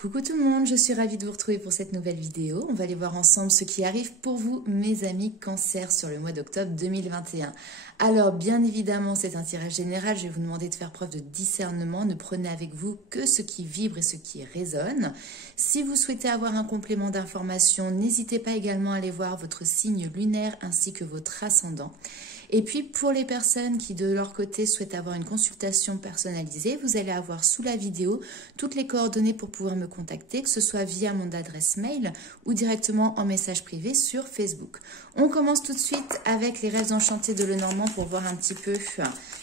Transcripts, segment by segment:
Coucou tout le monde, je suis ravie de vous retrouver pour cette nouvelle vidéo. On va aller voir ensemble ce qui arrive pour vous, mes amis Cancer, sur le mois d'octobre 2021. Alors, bien évidemment, c'est un tirage général. Je vais vous demander de faire preuve de discernement. Ne prenez avec vous que ce qui vibre et ce qui résonne. Si vous souhaitez avoir un complément d'information, n'hésitez pas également à aller voir votre signe lunaire ainsi que votre ascendant. Et puis, pour les personnes qui, de leur côté, souhaitent avoir une consultation personnalisée, vous allez avoir sous la vidéo toutes les coordonnées pour pouvoir me contacter, que ce soit via mon adresse mail ou directement en message privé sur Facebook. On commence tout de suite avec les rêves enchantés de Lenormand pour voir un petit peu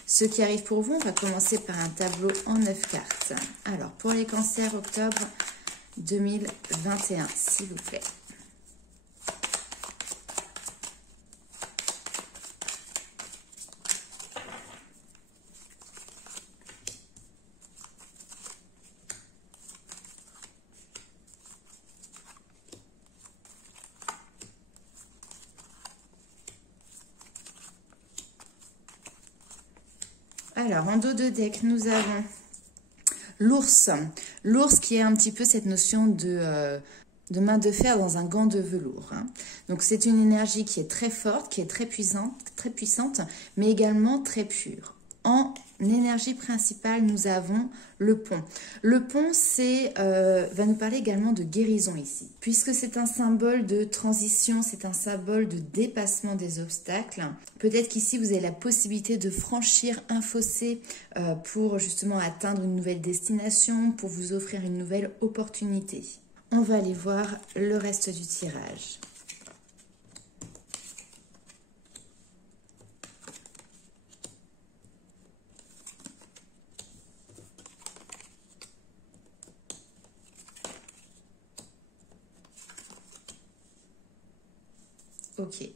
ce qui arrive pour vous. On va commencer par un tableau en 9 cartes. Alors, pour les cancers, octobre 2021, s'il vous plaît. Alors, en dos de deck, nous avons l'ours. L'ours qui est un petit peu cette notion de main de fer dans un gant de velours. Donc, c'est une énergie qui est très forte, qui est très puissante, mais également très pure. En énergie principale, nous avons le pont. Le pont, va nous parler également de guérison ici. Puisque c'est un symbole de transition, c'est un symbole de dépassement des obstacles. Peut-être qu'ici, vous avez la possibilité de franchir un fossé pour justement atteindre une nouvelle destination, pour vous offrir une nouvelle opportunité. On va aller voir le reste du tirage. Ok.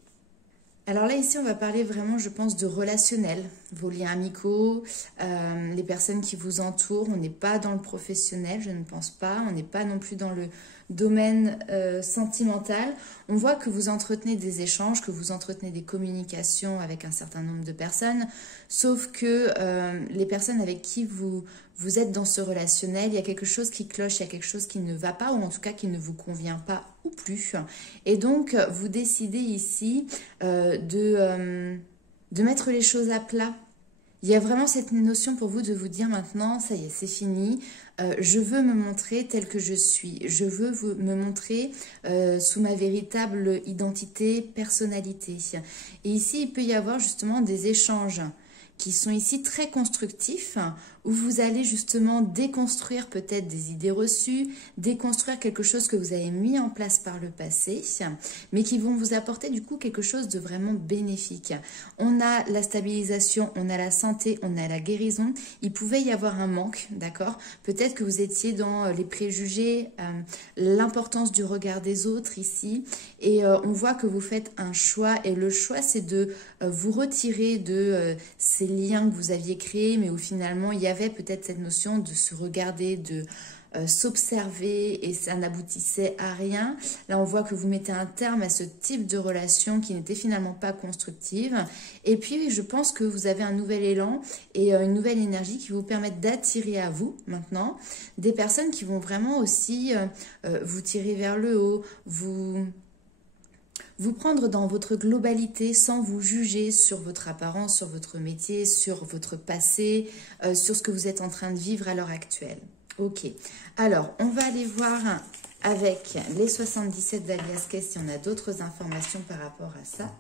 Alors là, ici, on va parler vraiment, je pense, de relationnel, vos liens amicaux, les personnes qui vous entourent. On n'est pas dans le professionnel, je ne pense pas. On n'est pas non plus dans le domaine sentimental. On voit que vous entretenez des échanges, que vous entretenez des communications avec un certain nombre de personnes. Sauf que les personnes avec qui vous êtes dans ce relationnel, il y a quelque chose qui cloche, il y a quelque chose qui ne va pas, ou en tout cas qui ne vous convient pas ou plus. Et donc, vous décidez ici de mettre les choses à plat. Il y a vraiment cette notion pour vous de vous dire maintenant, ça y est, c'est fini. Je veux me montrer telle que je suis. Je veux me montrer sous ma véritable identité, personnalité. Et ici, il peut y avoir justement des échanges qui sont ici très constructifs, où vous allez justement déconstruire peut-être des idées reçues, déconstruire quelque chose que vous avez mis en place par le passé, mais qui vont vous apporter du coup quelque chose de vraiment bénéfique. On a la stabilisation, on a la santé, on a la guérison. Il pouvait y avoir un manque, d'accord? Peut-être que vous étiez dans les préjugés, l'importance du regard des autres ici, et on voit que vous faites un choix, et le choix c'est de vous retirer de ces liens que vous aviez créés, mais où finalement il y avait peut-être cette notion de se regarder, de s'observer, et ça n'aboutissait à rien. Là, on voit que vous mettez un terme à ce type de relation qui n'était finalement pas constructive. Et puis, je pense que vous avez un nouvel élan et une nouvelle énergie qui vous permettent d'attirer à vous, maintenant, des personnes qui vont vraiment aussi vous tirer vers le haut, vous prendre dans votre globalité sans vous juger sur votre apparence, sur votre métier, sur votre passé, sur ce que vous êtes en train de vivre à l'heure actuelle. Ok, alors on va aller voir avec les 77 d'Aliasquet si on a d'autres informations par rapport à ça.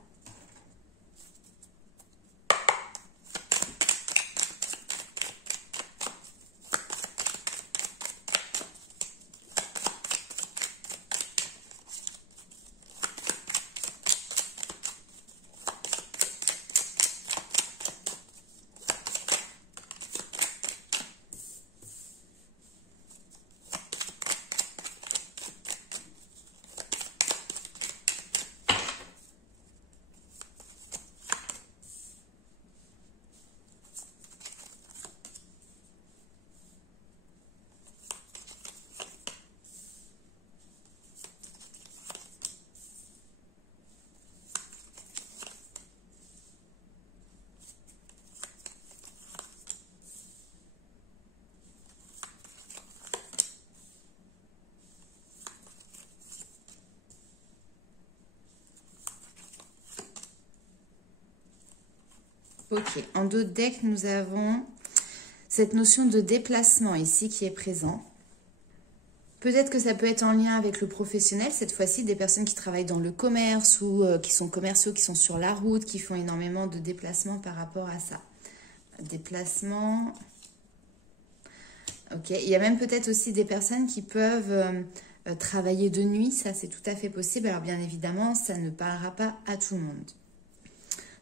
Ok, en dos de deck, nous avons cette notion de déplacement ici qui est présent. Peut-être que ça peut être en lien avec le professionnel, cette fois-ci, des personnes qui travaillent dans le commerce ou qui sont commerciaux, qui sont sur la route, qui font énormément de déplacements par rapport à ça. Déplacement. Ok, il y a même peut-être aussi des personnes qui peuvent travailler de nuit, ça c'est tout à fait possible. Alors bien évidemment, ça ne parlera pas à tout le monde.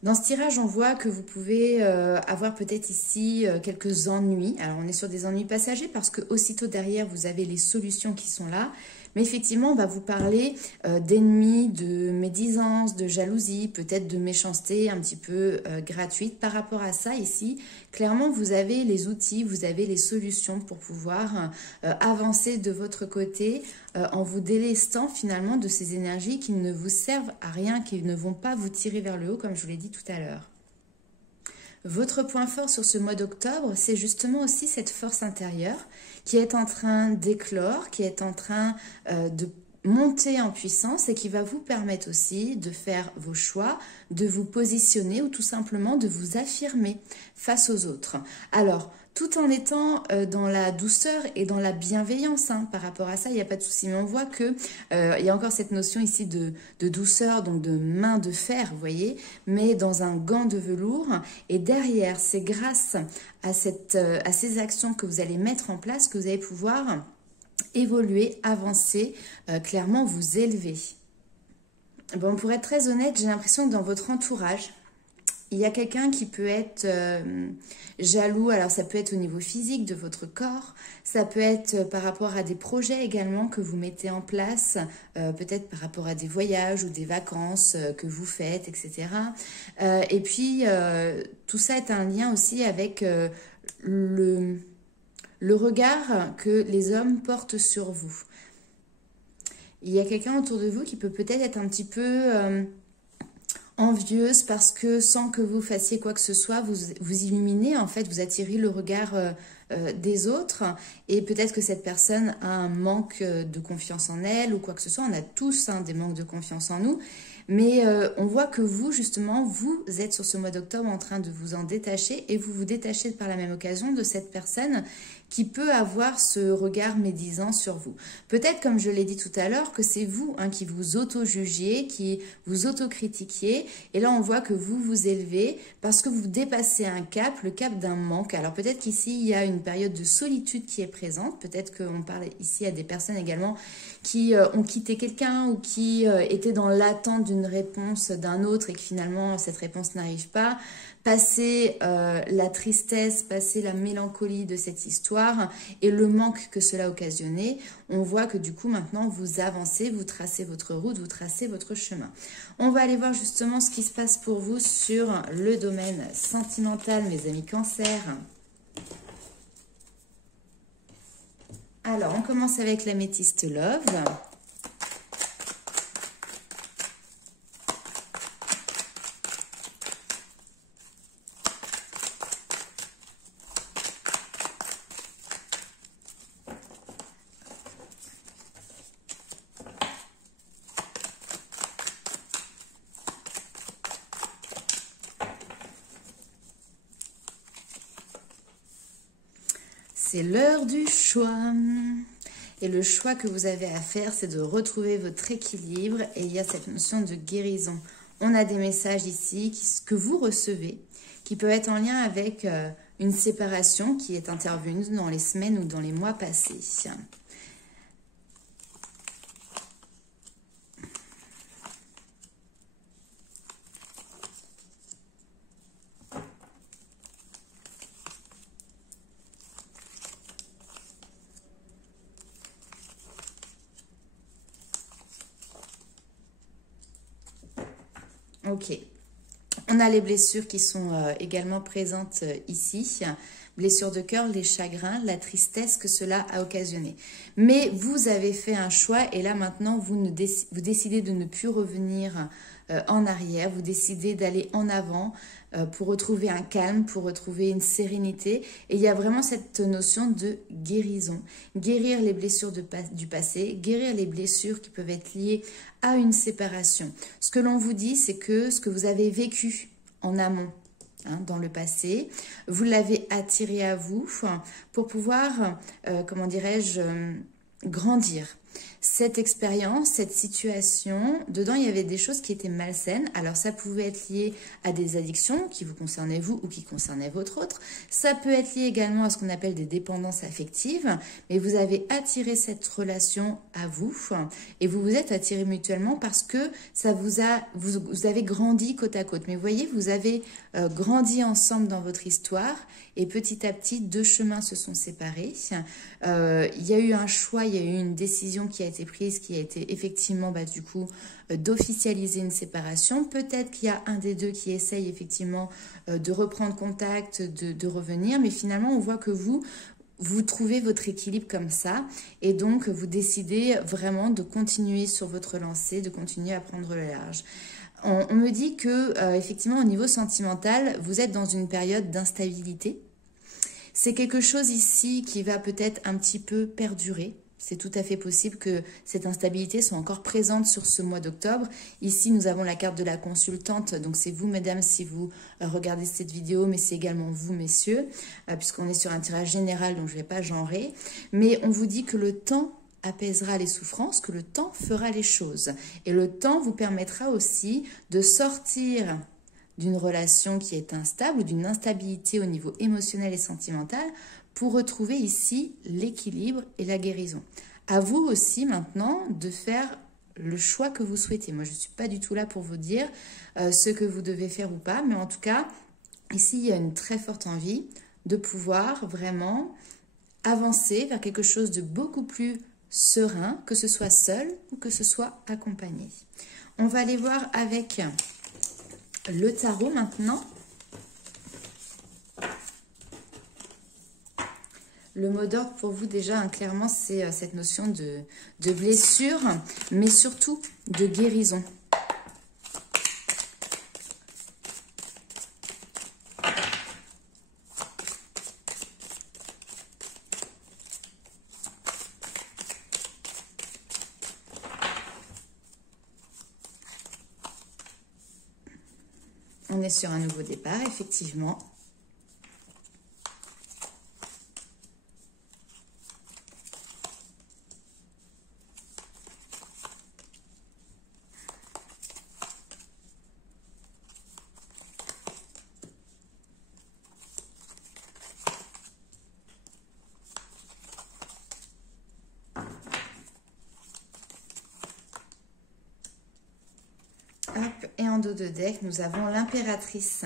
Dans ce tirage, on voit que vous pouvez avoir peut-être ici quelques ennuis. Alors, on est sur des ennuis passagers parce que aussitôt derrière, vous avez les solutions qui sont là. Mais effectivement, on va vous parler d'ennemis, de médisance, de jalousie, peut-être de méchanceté un petit peu gratuite. Par rapport à ça, ici, clairement, vous avez les outils, vous avez les solutions pour pouvoir avancer de votre côté en vous délestant finalement de ces énergies qui ne vous servent à rien, qui ne vont pas vous tirer vers le haut, comme je vous l'ai dit tout à l'heure. Votre point fort sur ce mois d'octobre, c'est justement aussi cette force intérieure qui est en train d'éclore, qui est en train de monter en puissance et qui va vous permettre aussi de faire vos choix, de vous positionner ou tout simplement de vous affirmer face aux autres. Alors, tout en étant dans la douceur et dans la bienveillance. Hein. Par rapport à ça, il n'y a pas de souci. Mais on voit que il y a encore cette notion ici de douceur, donc de main de fer, vous voyez, mais dans un gant de velours. Et derrière, c'est grâce à ces actions que vous allez mettre en place que vous allez pouvoir évoluer, avancer, clairement vous élever. Bon, pour être très honnête, j'ai l'impression que dans votre entourage, il y a quelqu'un qui peut être jaloux. Alors ça peut être au niveau physique de votre corps, ça peut être par rapport à des projets également que vous mettez en place, peut-être par rapport à des voyages ou des vacances que vous faites, etc. Et puis tout ça est un lien aussi avec le regard que les hommes portent sur vous. Il y a quelqu'un autour de vous qui peut peut-être être un petit peu envieuse parce que sans que vous fassiez quoi que ce soit, vous illuminez, en fait, vous attirez le regard des autres et peut-être que cette personne a un manque de confiance en elle ou quoi que ce soit. On a tous des manques de confiance en nous. Mais on voit que vous, justement, vous êtes sur ce mois d'octobre en train de vous en détacher et vous vous détachez par la même occasion de cette personne qui peut avoir ce regard médisant sur vous. Peut-être, comme je l'ai dit tout à l'heure, que c'est vous qui vous auto-jugiez, qui vous auto-critiquiez. Et là, on voit que vous vous élevez parce que vous dépassez un cap, le cap d'un manque. Alors peut-être qu'ici, il y a une période de solitude qui est présente. Peut-être qu'on parle ici à des personnes également qui ont quitté quelqu'un ou qui étaient dans l'attente d'une réponse d'un autre et que finalement, cette réponse n'arrive pas. Passer la tristesse, passer la mélancolie de cette histoire et le manque que cela a occasionné, on voit que du coup maintenant vous avancez, vous tracez votre route, vous tracez votre chemin. On va aller voir justement ce qui se passe pour vous sur le domaine sentimental, mes amis Cancer. Alors, on commence avec l'améthyste Love. C'est l'heure du choix. Et le choix que vous avez à faire, c'est de retrouver votre équilibre. Et il y a cette notion de guérison. On a des messages ici que vous recevez, qui peuvent être en lien avec une séparation qui est intervenue dans les semaines ou dans les mois passés. Ok, on a les blessures qui sont également présentes ici. Blessures de cœur, les chagrins, la tristesse que cela a occasionné. Mais vous avez fait un choix et là maintenant vous décidez de ne plus revenir en arrière. Vous décidez d'aller en avant pour retrouver un calme, pour retrouver une sérénité. Et il y a vraiment cette notion de guérison. Guérir les blessures du passé, guérir les blessures qui peuvent être liées à une séparation. Ce que l'on vous dit, c'est que ce que vous avez vécu en amont, dans le passé. Vous l'avez attiré à vous pour pouvoir, comment dirais-je, grandir. Cette expérience, cette situation, dedans il y avait des choses qui étaient malsaines. Alors ça pouvait être lié à des addictions qui vous concernaient vous ou qui concernaient votre autre. Ça peut être lié également à ce qu'on appelle des dépendances affectives. Mais vous avez attiré cette relation à vous et vous vous êtes attirés mutuellement parce que ça vous avez grandi côte à côte. Mais vous voyez, vous avez grandi ensemble dans votre histoire et petit à petit, deux chemins se sont séparés. Il y a eu un choix, il y a eu une décision qui a été prise, qui a été effectivement du coup d'officialiser une séparation. Peut-être qu'il y a un des deux qui essaye effectivement de reprendre contact, de revenir, mais finalement on voit que vous trouvez votre équilibre comme ça et donc vous décidez vraiment de continuer sur votre lancée, de continuer à prendre le large. On me dit que effectivement au niveau sentimental, vous êtes dans une période d'instabilité. C'est quelque chose ici qui va peut-être un petit peu perdurer. C'est tout à fait possible que cette instabilité soit encore présente sur ce mois d'octobre. Ici, nous avons la carte de la consultante. Donc, c'est vous, mesdames, si vous regardez cette vidéo, mais c'est également vous, messieurs, puisqu'on est sur un tirage général, donc je ne vais pas genrer. Mais on vous dit que le temps apaisera les souffrances, que le temps fera les choses. Et le temps vous permettra aussi de sortir d'une relation qui est instable ou d'une instabilité au niveau émotionnel et sentimental pour retrouver ici l'équilibre et la guérison. À vous aussi maintenant de faire le choix que vous souhaitez. Moi, je ne suis pas du tout là pour vous dire ce que vous devez faire ou pas, mais en tout cas, ici, il y a une très forte envie de pouvoir vraiment avancer vers quelque chose de beaucoup plus serein, que ce soit seul ou que ce soit accompagné. On va aller voir avec le tarot maintenant. Le mot d'ordre pour vous déjà, clairement, c'est cette notion de blessure, mais surtout de guérison. On est sur un nouveau départ, effectivement. Et en dos de deck, nous avons l'impératrice.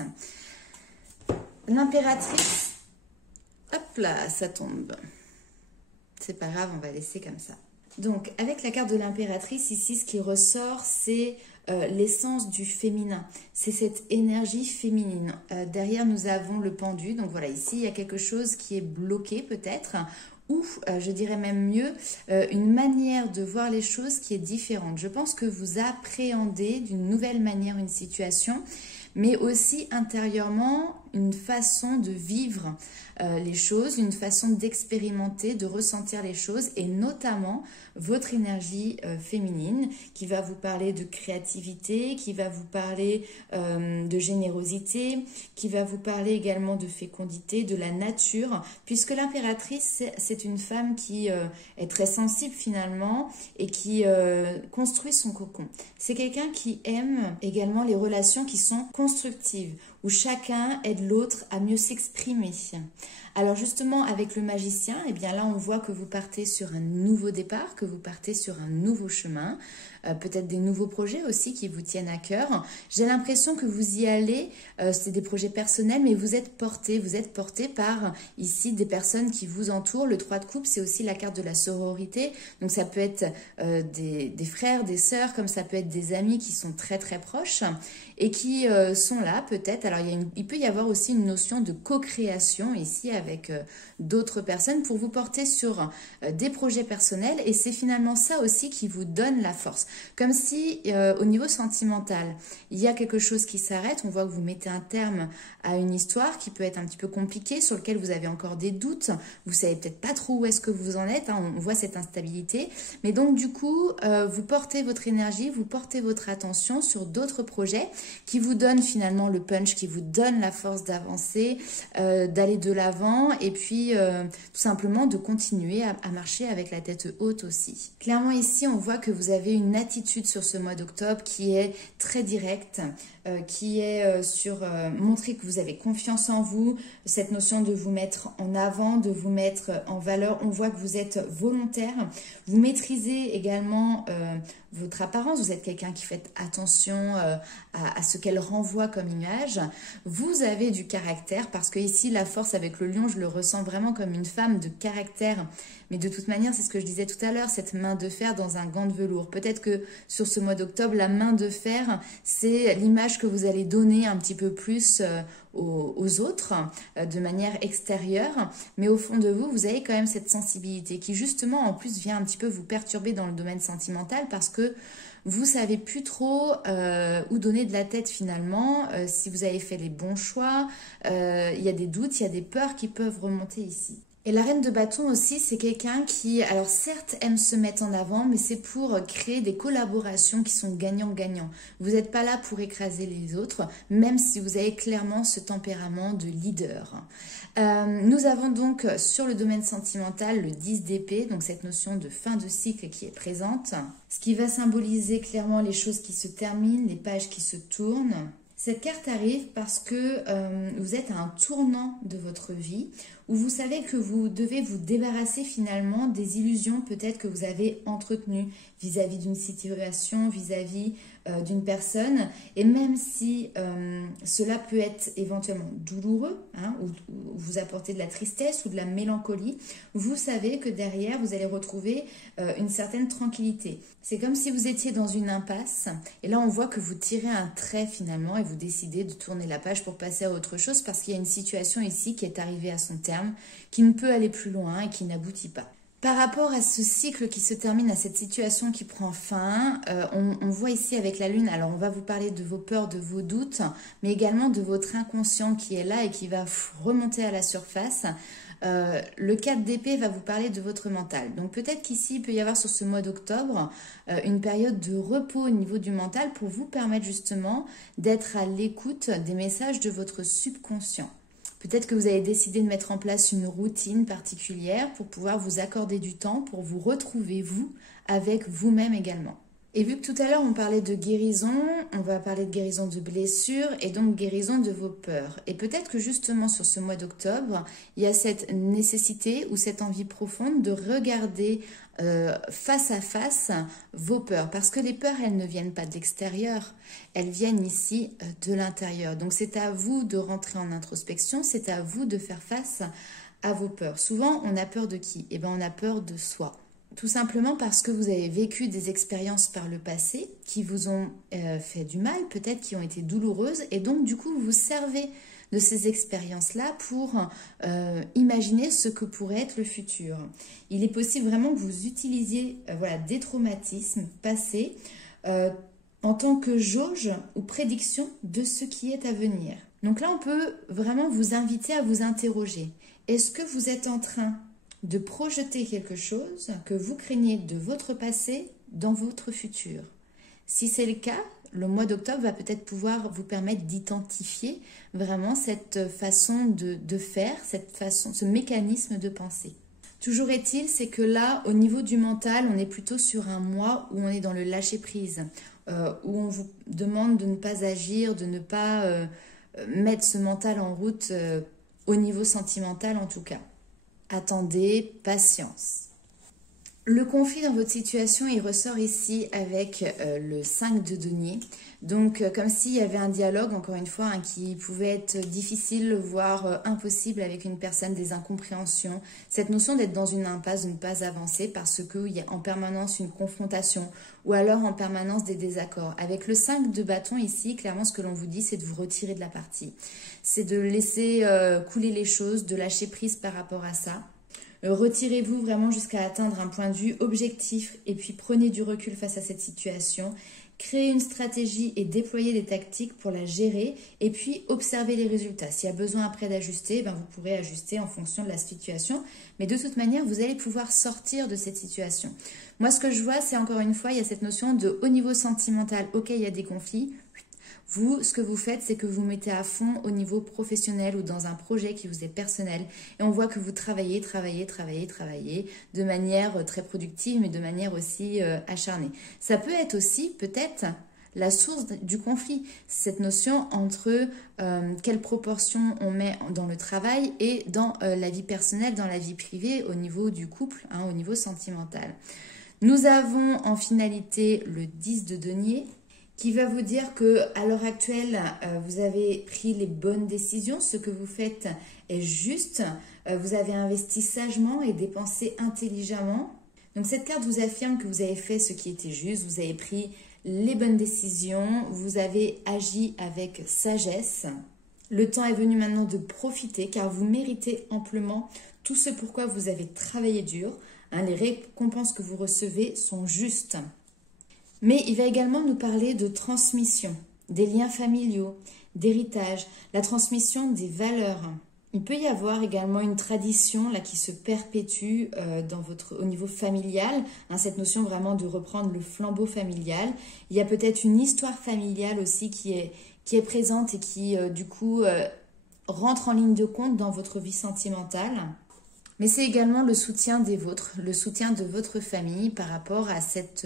L'impératrice, hop là, ça tombe. C'est pas grave, on va laisser comme ça. Donc, avec la carte de l'impératrice, ici, ce qui ressort, c'est l'essence du féminin. C'est cette énergie féminine. Derrière, nous avons le pendu. Donc voilà, ici, il y a quelque chose qui est bloqué peut-être. Ou, je dirais même mieux, une manière de voir les choses qui est différente. Je pense que vous appréhendez d'une nouvelle manière une situation, mais aussi intérieurement une façon de vivre les choses, une façon d'expérimenter, de ressentir les choses, et notamment votre énergie féminine qui va vous parler de créativité, qui va vous parler de générosité, qui va vous parler également de fécondité, de la nature, puisque l'impératrice, c'est une femme qui est très sensible finalement et qui construit son cocon. C'est quelqu'un qui aime également les relations qui sont constructives, où chacun aide l'autre à mieux s'exprimer. Alors justement, avec le magicien, eh bien là, on voit que vous partez sur un nouveau départ, que vous partez sur un nouveau chemin, peut-être des nouveaux projets aussi qui vous tiennent à cœur. J'ai l'impression que vous y allez, c'est des projets personnels, mais vous êtes porté par ici des personnes qui vous entourent. Le 3 de coupe, c'est aussi la carte de la sororité, donc ça peut être des frères, des sœurs, comme ça peut être des amis qui sont très très proches et qui sont là peut-être. Alors il peut y avoir aussi une notion de co-création ici avec d'autres personnes pour vous porter sur des projets personnels, et c'est finalement ça aussi qui vous donne la force. Comme si au niveau sentimental, il y a quelque chose qui s'arrête, on voit que vous mettez un terme à une histoire qui peut être un petit peu compliquée, sur lequel vous avez encore des doutes, vous savez peut-être pas trop où est-ce que vous en êtes, on voit cette instabilité, mais donc du coup, vous portez votre énergie, vous portez votre attention sur d'autres projets qui vous donnent finalement le punch, qui vous donne la force d'avancer, d'aller de l'avant et puis tout simplement de continuer à marcher avec la tête haute aussi. Clairement ici, on voit que vous avez une attitude sur ce mois d'octobre qui est très directe, qui est sur montrer que vous avez confiance en vous, cette notion de vous mettre en avant, de vous mettre en valeur. On voit que vous êtes volontaire, vous maîtrisez également votre apparence, vous êtes quelqu'un qui fait attention à ce qu'elle renvoie comme image. Vous avez du caractère parce que ici la force avec le lion, je le ressens vraiment comme une femme de caractère. Mais de toute manière, c'est ce que je disais tout à l'heure, cette main de fer dans un gant de velours. Peut-être que sur ce mois d'octobre, la main de fer, c'est l'image que vous allez donner un petit peu plus aux autres de manière extérieure. Mais au fond de vous, vous avez quand même cette sensibilité qui justement en plus vient un petit peu vous perturber dans le domaine sentimental parce que vous savez plus trop où donner de la tête finalement, si vous avez fait les bons choix. Il y a des doutes, il y a des peurs qui peuvent remonter ici. Et la reine de bâton aussi, c'est quelqu'un qui, alors certes, aime se mettre en avant, mais c'est pour créer des collaborations qui sont gagnant-gagnant. Vous n'êtes pas là pour écraser les autres, même si vous avez clairement ce tempérament de leader. Nous avons donc sur le domaine sentimental le 10 d'épée, donc cette notion de fin de cycle qui est présente, ce qui va symboliser clairement les choses qui se terminent, les pages qui se tournent. Cette carte arrive parce que vous êtes à un tournant de votre vie où vous savez que vous devez vous débarrasser finalement des illusions peut-être que vous avez entretenues vis-à-vis d'une situation, vis-à-vis d'une personne. Et même si cela peut être éventuellement douloureux, hein, ou vous apporter de la tristesse ou de la mélancolie, vous savez que derrière, vous allez retrouver une certaine tranquillité. C'est comme si vous étiez dans une impasse et là, on voit que vous tirez un trait finalement et vous décidez de tourner la page pour passer à autre chose parce qu'il y a une situation ici qui est arrivée à son terme, qui ne peut aller plus loin et qui n'aboutit pas. Par rapport à ce cycle qui se termine, à cette situation qui prend fin, on voit ici avec la lune, alors on va vous parler de vos peurs, de vos doutes, mais également de votre inconscient qui est là et qui va remonter à la surface. Le 4 d'épée va vous parler de votre mental. Donc peut-être qu'ici, il peut y avoir sur ce mois d'octobre une période de repos au niveau du mental pour vous permettre justement d'être à l'écoute des messages de votre subconscient. Peut-être que vous avez décidé de mettre en place une routine particulière pour pouvoir vous accorder du temps, pour vous retrouver, vous, avec vous-même également. Et vu que tout à l'heure on parlait de guérison, on va parler de guérison de blessures et donc guérison de vos peurs. Et peut-être que justement sur ce mois d'octobre, il y a cette nécessité ou cette envie profonde de regarder face à face vos peurs. Parce que les peurs, elles ne viennent pas de l'extérieur, elles viennent ici de l'intérieur. Donc c'est à vous de rentrer en introspection, c'est à vous de faire face à vos peurs. Souvent, on a peur de qui? Eh bien, on a peur de soi. Tout simplement parce que vous avez vécu des expériences par le passé qui vous ont fait du mal, peut-être qui ont été douloureuses, et donc du coup vous vous servez de ces expériences-là pour imaginer ce que pourrait être le futur. Il est possible vraiment que vous utilisiez voilà, des traumatismes passés en tant que jauge ou prédiction de ce qui est à venir. Donc là, on peut vraiment vous inviter à vous interroger. Est-ce que vous êtes en train de projeter quelque chose que vous craignez de votre passé dans votre futur? Si c'est le cas, le mois d'octobre va peut-être pouvoir vous permettre d'identifier vraiment cette façon de faire, ce mécanisme de pensée. Toujours est-il, c'est que là, au niveau du mental, on est plutôt sur un mois où on est dans le lâcher-prise, où on vous demande de ne pas agir, de ne pas mettre ce mental en route au niveau sentimental en tout cas. Attendez, patience. Le conflit dans votre situation, il ressort ici avec le 5 de denier. Donc, comme s'il y avait un dialogue, encore une fois, hein, qui pouvait être difficile, voire impossible avec une personne, des incompréhensions. Cette notion d'être dans une impasse, de ne pas avancer parce qu'il y a en permanence une confrontation ou alors en permanence des désaccords. Avec le 5 de bâton ici, clairement, ce que l'on vous dit, c'est de vous retirer de la partie. C'est de laisser couler les choses, de lâcher prise par rapport à ça. Retirez-vous vraiment jusqu'à atteindre un point de vue objectif et puis prenez du recul face à cette situation. Créez une stratégie et déployez des tactiques pour la gérer et puis observez les résultats. S'il y a besoin après d'ajuster, ben vous pourrez ajuster en fonction de la situation. Mais de toute manière, vous allez pouvoir sortir de cette situation. Moi, ce que je vois, c'est encore une fois, il y a cette notion de au niveau sentimental, ok, il y a des conflits. Vous, ce que vous faites, c'est que vous mettez à fond au niveau professionnel ou dans un projet qui vous est personnel. Et on voit que vous travaillez de manière très productive, mais de manière aussi acharnée. Ça peut être aussi, peut-être, la source du conflit. Cette notion entre quelle proportion on met dans le travail et dans la vie personnelle, dans la vie privée, au niveau du couple, au niveau sentimental. Nous avons en finalité le 10 de denier, qui va vous dire que à l'heure actuelle, vous avez pris les bonnes décisions, ce que vous faites est juste, vous avez investi sagement et dépensé intelligemment. Donc cette carte vous affirme que vous avez fait ce qui était juste, vous avez pris les bonnes décisions, vous avez agi avec sagesse. Le temps est venu maintenant de profiter car vous méritez amplement tout ce pourquoi vous avez travaillé dur. Les récompenses que vous recevez sont justes. Mais il va également nous parler de transmission, des liens familiaux, d'héritage, la transmission des valeurs. Il peut y avoir également une tradition là, qui se perpétue au niveau familial, cette notion vraiment de reprendre le flambeau familial. Il y a peut-être une histoire familiale aussi qui est présente et qui du coup rentre en ligne de compte dans votre vie sentimentale. Mais c'est également le soutien des vôtres, le soutien de votre famille par rapport à cette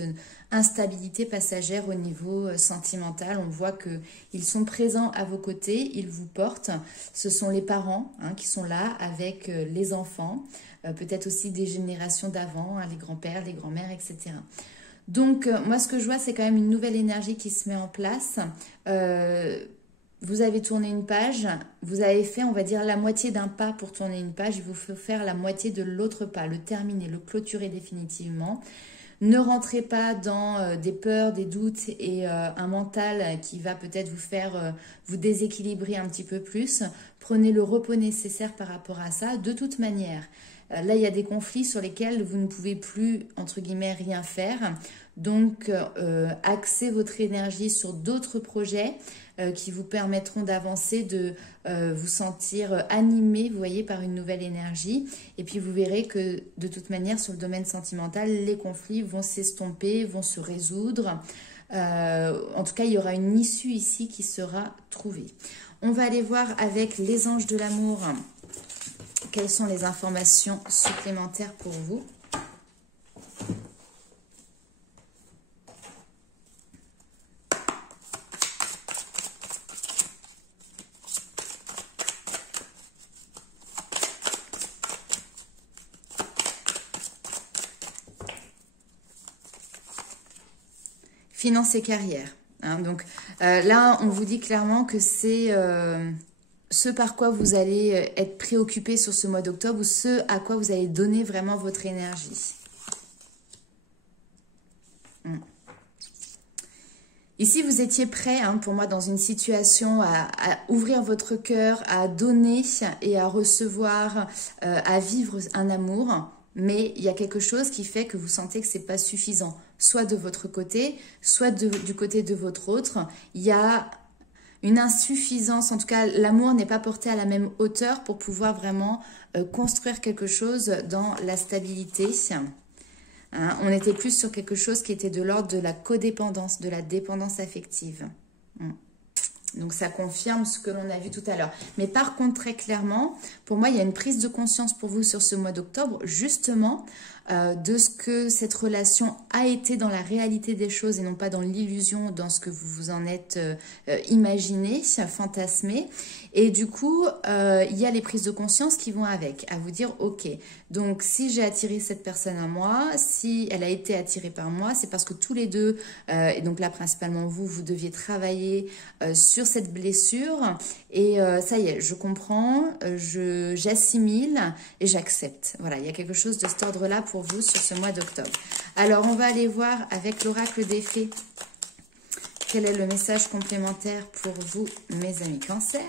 instabilité passagère au niveau sentimental. On voit qu'ils sont présents à vos côtés, ils vous portent. Ce sont les parents qui sont là avec les enfants, peut-être aussi des générations d'avant, les grands-pères, les grands-mères, etc. Donc, moi, ce que je vois, c'est quand même une nouvelle énergie qui se met en place. Vous avez tourné une page, vous avez fait, on va dire, la moitié d'un pas pour tourner une page. Il vous faut faire la moitié de l'autre pas, le terminer, le clôturer définitivement. Ne rentrez pas dans des peurs, des doutes et un mental qui va peut-être vous faire vous déséquilibrer un petit peu plus. Prenez le repos nécessaire par rapport à ça. De toute manière, là, il y a des conflits sur lesquels vous ne pouvez plus, entre guillemets, rien faire. Donc, axez votre énergie sur d'autres projets qui vous permettront d'avancer, de vous sentir animé, vous voyez, par une nouvelle énergie. Et puis, vous verrez que, de toute manière, sur le domaine sentimental, les conflits vont s'estomper, vont se résoudre. En tout cas, il y aura une issue ici qui sera trouvée. On va aller voir avec les anges de l'amour quelles sont les informations supplémentaires pour vous. Finances et carrière. Donc là, on vous dit clairement que c'est ce par quoi vous allez être préoccupé sur ce mois d'octobre ou ce à quoi vous allez donner vraiment votre énergie. Ici, vous étiez prêt, pour moi, dans une situation à ouvrir votre cœur, à donner et à recevoir, à vivre un amour. Mais il y a quelque chose qui fait que vous sentez que ce n'est pas suffisant. Soit de votre côté, soit du côté de votre autre. Il y a une insuffisance. En tout cas, l'amour n'est pas porté à la même hauteur pour pouvoir vraiment construire quelque chose dans la stabilité. On était plus sur quelque chose qui était de l'ordre de la codépendance, de la dépendance affective. Donc, ça confirme ce que l'on a vu tout à l'heure. Mais par contre, très clairement, pour moi, il y a une prise de conscience pour vous sur ce mois d'octobre, justement, de ce que cette relation a été dans la réalité des choses et non pas dans l'illusion, dans ce que vous vous en êtes imaginé, fantasmé. Et du coup, il y a les prises de conscience qui vont avec, à vous dire, ok, donc si j'ai attiré cette personne à moi, si elle a été attirée par moi, c'est parce que tous les deux, et donc là principalement vous deviez travailler sur cette blessure. Et ça y est, je comprends, j'assimile et j'accepte. Voilà, il y a quelque chose de cet ordre-là pour vous sur ce mois d'octobre. Alors, on va aller voir avec l'oracle des fées quel est le message complémentaire pour vous, mes amis Cancer.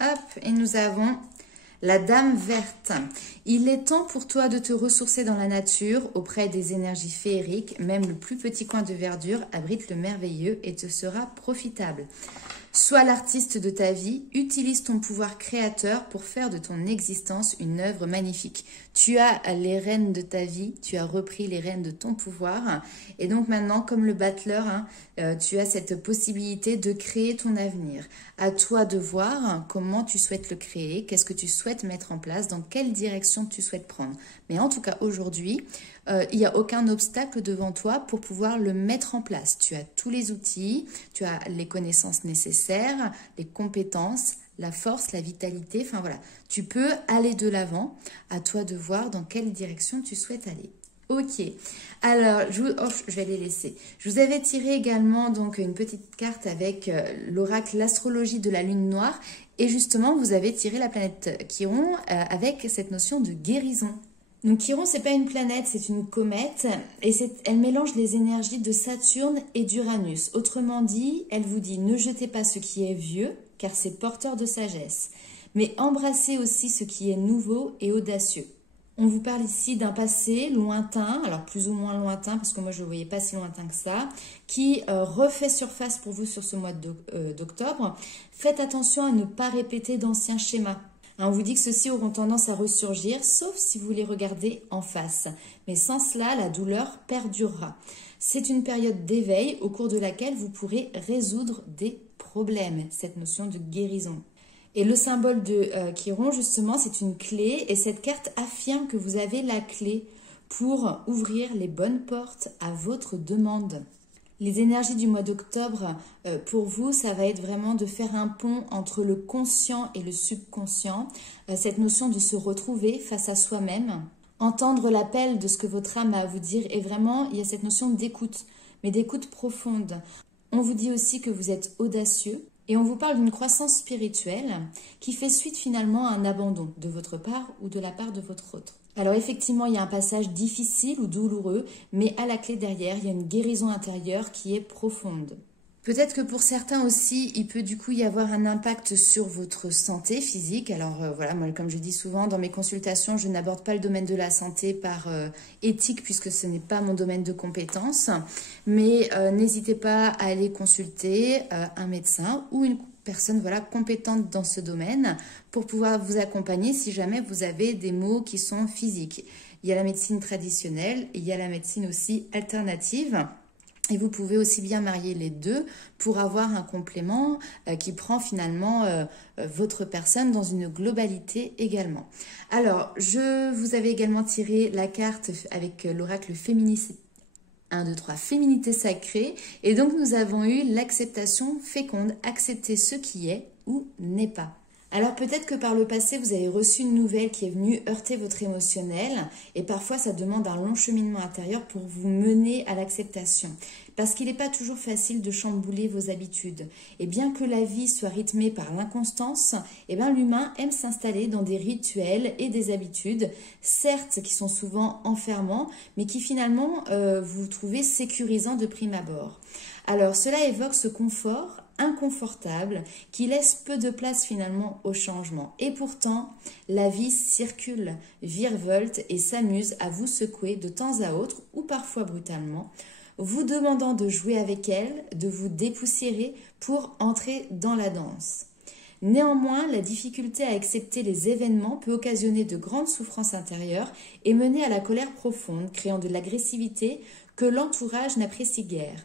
Hop, et nous avons la Dame verte. Il est temps pour toi de te ressourcer dans la nature auprès des énergies féeriques. Même le plus petit coin de verdure abrite le merveilleux et te sera profitable. Sois l'artiste de ta vie, utilise ton pouvoir créateur pour faire de ton existence une œuvre magnifique. Tu as les rênes de ta vie, tu as repris les rênes de ton pouvoir et donc maintenant, comme le battleur, tu as cette possibilité de créer ton avenir. À toi de voir comment tu souhaites le créer, qu'est-ce que tu souhaites mettre en place, dans quelle direction tu souhaites prendre. Mais en tout cas, aujourd'hui, il n'y a aucun obstacle devant toi pour pouvoir le mettre en place. Tu as tous les outils, tu as les connaissances nécessaires, les compétences, la force, la vitalité, enfin voilà. Tu peux aller de l'avant, à toi de voir dans quelle direction tu souhaites aller. Ok, alors je vais les laisser. Je vous avais tiré également donc une petite carte avec l'oracle, l'astrologie de la lune noire. Et justement, vous avez tiré la planète Chiron avec cette notion de guérison. Donc Chiron, c'est pas une planète, c'est une comète et elle mélange les énergies de Saturne et d'Uranus. Autrement dit, elle vous dit ne jetez pas ce qui est vieux car c'est porteur de sagesse, mais embrassez aussi ce qui est nouveau et audacieux. On vous parle ici d'un passé lointain, alors plus ou moins lointain parce que moi je ne le voyais pas si lointain que ça, qui refait surface pour vous sur ce mois d'octobre. Faites attention à ne pas répéter d'anciens schémas. On vous dit que ceux-ci auront tendance à ressurgir, sauf si vous les regardez en face. Mais sans cela, la douleur perdurera. C'est une période d'éveil au cours de laquelle vous pourrez résoudre des problèmes, cette notion de guérison. Et le symbole de Chiron, justement, c'est une clé. Et cette carte affirme que vous avez la clé pour ouvrir les bonnes portes à votre demande. Les énergies du mois d'octobre, pour vous, ça va être vraiment de faire un pont entre le conscient et le subconscient. Cette notion de se retrouver face à soi-même, entendre l'appel de ce que votre âme a à vous dire. Et vraiment, il y a cette notion d'écoute, mais d'écoute profonde. On vous dit aussi que vous êtes audacieux. Et on vous parle d'une croissance spirituelle qui fait suite finalement à un abandon de votre part ou de la part de votre autre. Alors effectivement, il y a un passage difficile ou douloureux, mais à la clé derrière, il y a une guérison intérieure qui est profonde. Peut-être que pour certains aussi, il peut du coup y avoir un impact sur votre santé physique. Alors voilà, moi comme je dis souvent dans mes consultations, je n'aborde pas le domaine de la santé par éthique puisque ce n'est pas mon domaine de compétence. Mais n'hésitez pas à aller consulter un médecin ou une personne compétente dans ce domaine pour pouvoir vous accompagner si jamais vous avez des maux qui sont physiques. Il y a la médecine traditionnelle, il y a la médecine aussi alternative. Et vous pouvez aussi bien marier les deux pour avoir un complément qui prend finalement votre personne dans une globalité également. Alors, je vous avais également tiré la carte avec l'oracle féministe 1, 2, 3, féminité sacrée. Et donc, nous avons eu l'acceptation féconde, accepter ce qui est ou n'est pas. Alors peut-être que par le passé, vous avez reçu une nouvelle qui est venue heurter votre émotionnel et parfois ça demande un long cheminement intérieur pour vous mener à l'acceptation. Parce qu'il n'est pas toujours facile de chambouler vos habitudes. Et bien que la vie soit rythmée par l'inconstance, l'humain aime s'installer dans des rituels et des habitudes, certes qui sont souvent enfermants, mais qui finalement vous trouvez sécurisants de prime abord. Alors cela évoque ce confort inconfortable qui laisse peu de place finalement au changement. Et pourtant, la vie circule, virevolte et s'amuse à vous secouer de temps à autre ou parfois brutalement, vous demandant de jouer avec elle, de vous dépoussiérer pour entrer dans la danse. Néanmoins, la difficulté à accepter les événements peut occasionner de grandes souffrances intérieures et mener à la colère profonde, créant de l'agressivité que l'entourage n'apprécie guère.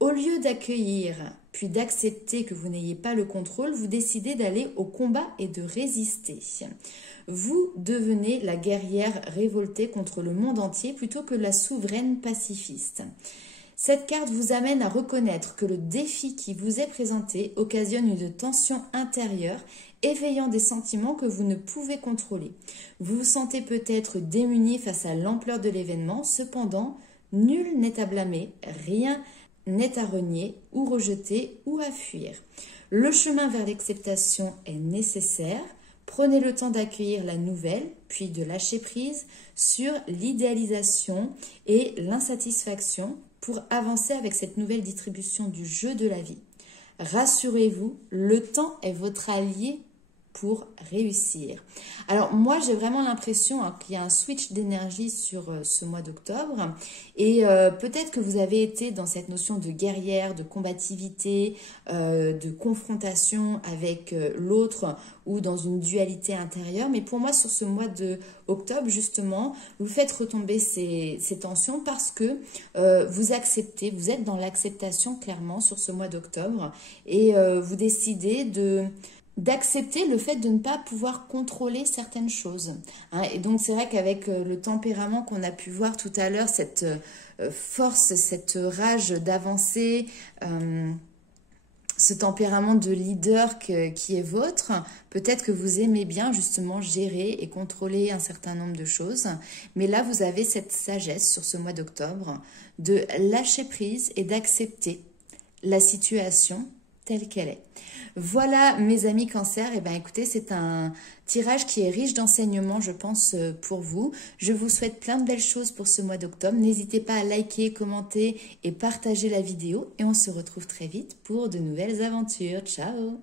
Au lieu d'accueillir, puis d'accepter que vous n'ayez pas le contrôle, vous décidez d'aller au combat et de résister. Vous devenez la guerrière révoltée contre le monde entier plutôt que la souveraine pacifiste. Cette carte vous amène à reconnaître que le défi qui vous est présenté occasionne une tension intérieure, éveillant des sentiments que vous ne pouvez contrôler. Vous vous sentez peut-être démuni face à l'ampleur de l'événement, cependant, nul n'est à blâmer, rien n'est à renier ou rejeter ou à fuir. Le chemin vers l'acceptation est nécessaire. Prenez le temps d'accueillir la nouvelle, puis de lâcher prise sur l'idéalisation et l'insatisfaction pour avancer avec cette nouvelle distribution du jeu de la vie. Rassurez-vous, le temps est votre allié pour réussir. Alors moi j'ai vraiment l'impression qu'il y a un switch d'énergie sur ce mois d'octobre et peut-être que vous avez été dans cette notion de guerrière, de combativité, de confrontation avec l'autre ou dans une dualité intérieure, mais pour moi sur ce mois de octobre justement vous faites retomber ces tensions parce que vous acceptez, vous êtes dans l'acceptation clairement sur ce mois d'octobre et vous décidez d'accepter le fait de ne pas pouvoir contrôler certaines choses. Hein. Et donc c'est vrai qu'avec le tempérament qu'on a pu voir tout à l'heure, cette force, cette rage d'avancer, ce tempérament de leader qui est vôtre, peut-être que vous aimez bien justement gérer et contrôler un certain nombre de choses, mais là vous avez cette sagesse sur ce mois d'octobre de lâcher prise et d'accepter la situation telle qu'elle est. Voilà mes amis Cancer, et écoutez, c'est un tirage qui est riche d'enseignements, je pense, pour vous. Je vous souhaite plein de belles choses pour ce mois d'octobre. N'hésitez pas à liker, commenter et partager la vidéo. Et on se retrouve très vite pour de nouvelles aventures. Ciao!